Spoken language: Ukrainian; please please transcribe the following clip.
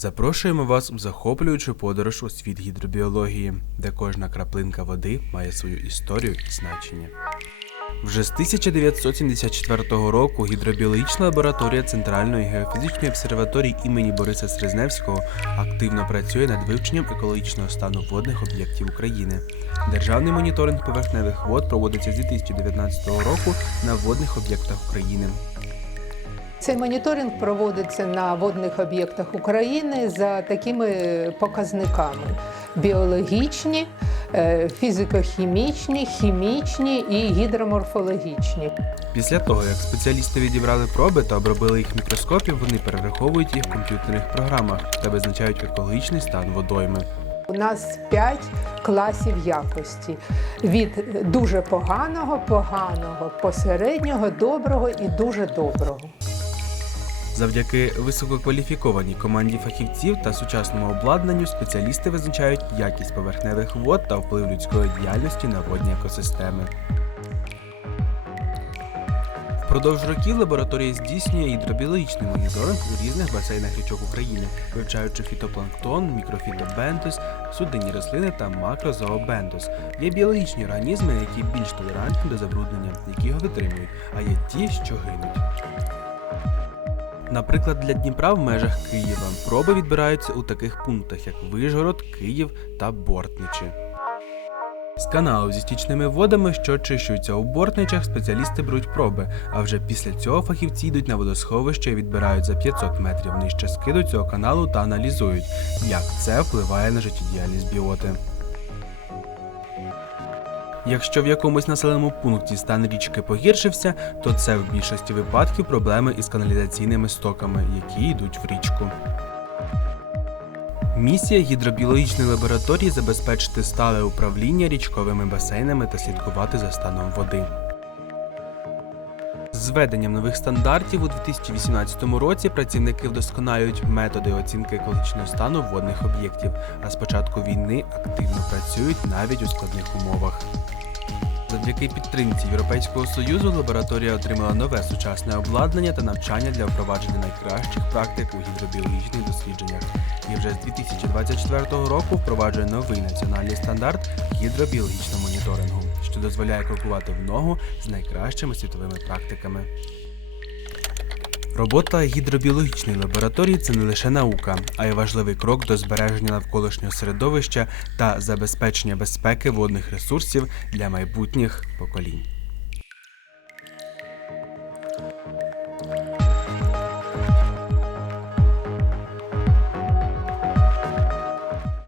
Запрошуємо вас у захоплюючу подорож у світ гідробіології, де кожна краплинка води має свою історію і значення. Вже з 1974 року гідробіологічна лабораторія Центральної геофізичної обсерваторії імені Бориса Срезневського активно працює над вивченням екологічного стану водних об'єктів України. Державний моніторинг поверхневих вод проводиться з 2019 року на водних об'єктах України. Цей моніторинг проводиться на водних об'єктах України за такими показниками: біологічні, е, фізико-хімічні, хімічні і гідроморфологічні. Після того, як спеціалісти відібрали проби та обробили їх в мікроскопі, вони перераховують їх в комп'ютерних програмах та визначають екологічний стан водойми. У нас п'ять класів якості: від дуже поганого, поганого, посереднього, доброго і дуже доброго. Завдяки висококваліфікованій команді фахівців та сучасному обладнанню спеціалісти визначають якість поверхневих вод та вплив людської діяльності на водні екосистеми. Впродовж років лабораторія здійснює гідробіологічний моніторинг у різних басейнах річок України, вивчаючи фітопланктон, мікрофітобентос, судинні рослини та макрозообентос. Є біологічні організми, які більш толерантні до забруднення, які його витримують, а є ті, що гинуть. Наприклад, для Дніпра в межах Києва проби відбираються у таких пунктах, як Вижгород, Київ та Бортничі. З каналу зі стічними водами, що очищуються у бортничах, спеціалісти беруть проби, а вже після цього фахівці йдуть на водосховище і відбирають за 500 метрів нижче скиду цього каналу та аналізують, як це впливає на життєдіяльність біоти. Якщо в якомусь населеному пункті стан річки погіршився, то це в більшості випадків проблеми із каналізаційними стоками, які йдуть в річку. Місія гідробіологічної лабораторії забезпечити стале управління річковими басейнами та слідкувати за станом води. З введенням нових стандартів у 2018 році працівники вдосконалюють методи оцінки екологічного стану водних об'єктів, а з початку війни активно працюють навіть у складних умовах. Завдяки підтримці Європейського союзу лабораторія отримала нове сучасне обладнання та навчання для впровадження найкращих практик у гідробіологічних дослідженнях. І вже з 2024 року впроваджує новий національний стандарт гідробіологічного моніторингу, що дозволяє крокувати в ногу з найкращими світовими практиками. Робота гідробіологічної лабораторії це не лише наука, а й важливий крок до збереження навколишнього середовища та забезпечення безпеки водних ресурсів для майбутніх поколінь.